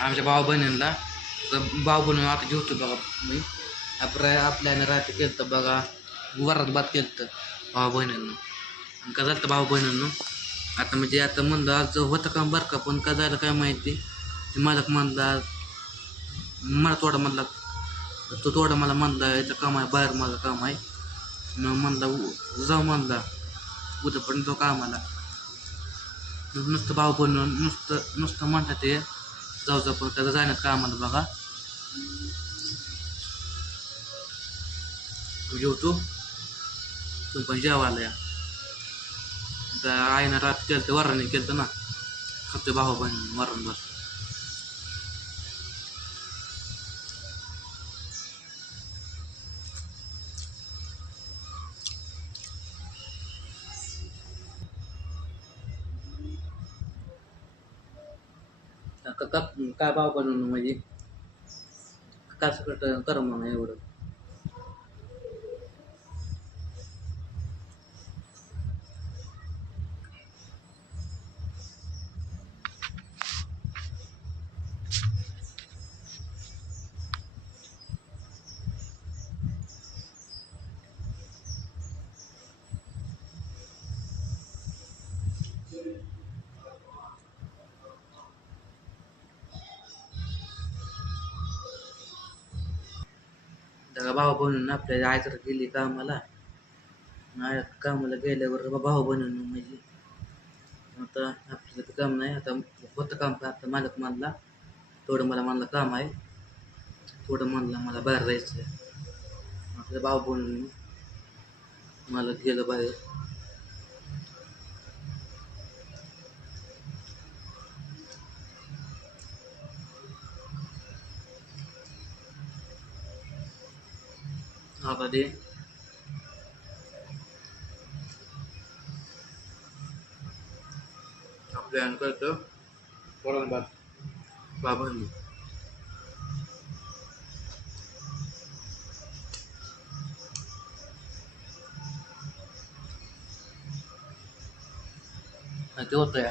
आमच्या भाऊ बहिणींना तर भाऊ बहिणी आता जेवतो बघा मी. आपल्या आपल्याने रात्री केलं तर बघा. वरात बात केलं तर भाऊ बहिणींना. आणि का झालं तर भाऊ बहिणींनो? आता म्हणजे आता म्हणलं आज होतं का बरं का? पण का झालं काय माहिती? मालक म्हणला मला थोडा म्हणला तो थोडा मला म्हणला याचं काम आहे बाहेर माझं काम आहे. मग म्हणला उ- जाऊ म्हणला. उद्या पण तो कामाला. नुसतं भाऊ बनवून नुसतं नुसतं म्हणतात ते. जाऊ जाऊ पण त्याचं जाण्यात कामाला बघा. जेवतो तू. पण जेवायला या. आता आईनं रात केलं तर वराने केलं ना. फक्त भाऊ बहीण वरण भात का काय भाव बनवणं म्हणजे? कसं कट कर मग एवढं. भाऊ बनवून आपल्या आई तर गेली कामाला आई कामाला गेल्यावर भाऊ बनवून म्हणजे आता आपल्याला काम नाही आता होतं काम का? आता मालक मानला थोडं मला मानलं काम आहे. थोडं म्हणलं मला बाहेर जायचं आहे आपलं भाऊ बनवून मला गेलं बाहेर. आता ते आपल्या करतो वरण भात बाबांनी ते होतं या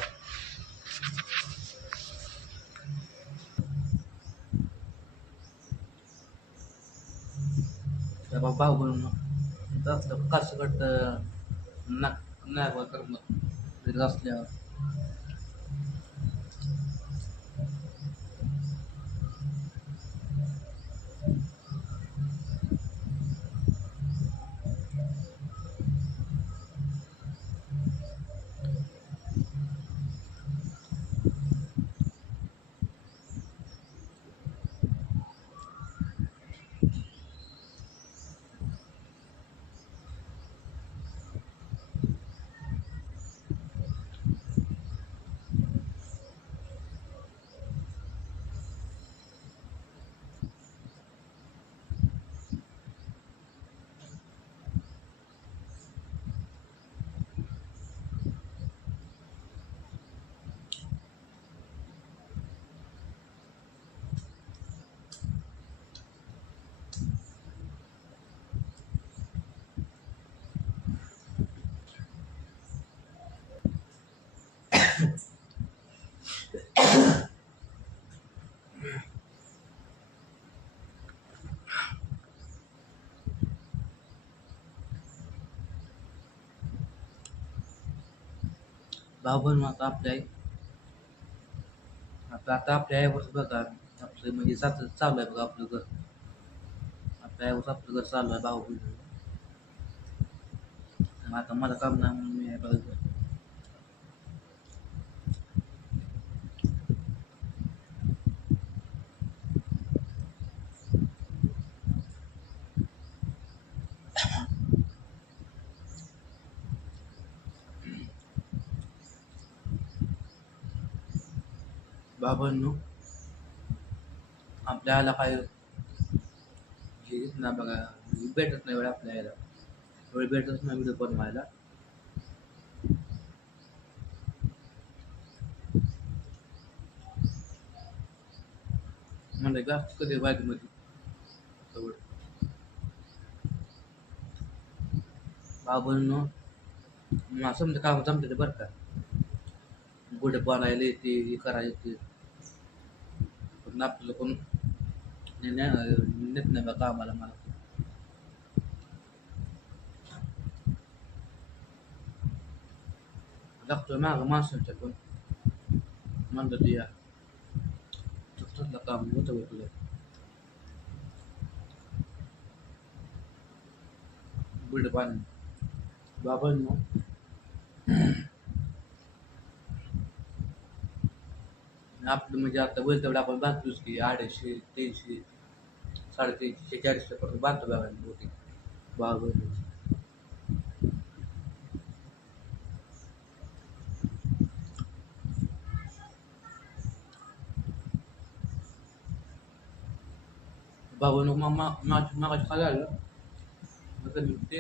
बाबा बा भाऊ बनवून असलं कसं नाक नाक करमत असल्यावर. भाऊ बनवून आता आपल्या आई. आता आता आपल्या आईवर बघा. आपलं म्हणजे सात चालू आहे बघा आपलं घर. आपल्या आईवर आपलं घर चालू आहे भाऊ बनवून आता मला काम नाही म्हणून मी आहे बघा बाबांनो आपल्या आला काय हे ना बघा म्हणजे भेटत नाही वेळ आपल्या याला वेळ भेटत नाही व्हिडिओ बनवायला म्हणलं का कधी मध्ये जवळ बाबांनो समजा काम जमते बरं का. गुढे बनायला येते हे करायला येते. पण आपल्याला कोण ने- ने- नेत नाही बा कामाला मला लागतोय मागं माणसांच्या पण म्हणलं ते या तुझं काम होतं बघ तुझं बिड पाणी बाबांनो आपलं म्हणजे आता बोल तेवढं आपण बांधतोच की अडीचशे तीनशे साडेतीनशे चारशे पर्यंत बांधतो बघायला बहुतेक. बाबा बाबांनो मामा मागाशी खाली आलं. मग ते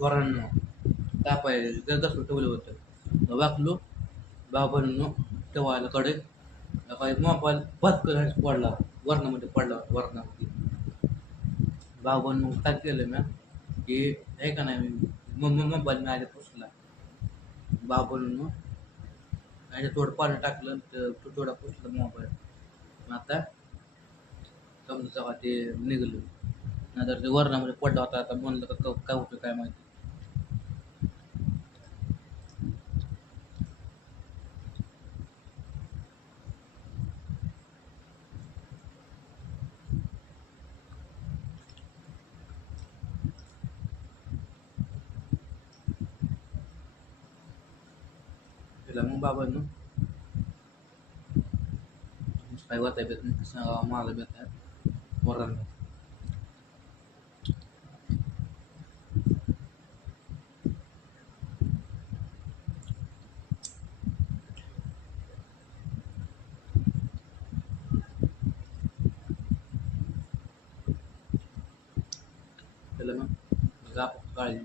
वरांना तापाय कसं ठेवलं होतं. मग वाकलो बाबांनो ठेवायला कडे. मोबाईल भटकन पडला. वरणामध्ये पडला वरणामध्ये. मग काय केलं मी? की हे का नाही मग मोबाईल मी आधी पुसला बाबांनो आणि थोडं पाणी टाकलं तर तो थोडा पुसला मोबाईल. मग आता समजा ते निघलं. नाहीतर ते वरणामध्ये पडला होता आता म्हणलं का काय होतं काय माहिती. तिला मग बाबांनो काय वाचाय बेत नाही कसं मला बेत आहे वरण त्याला मग मग आपण काळजी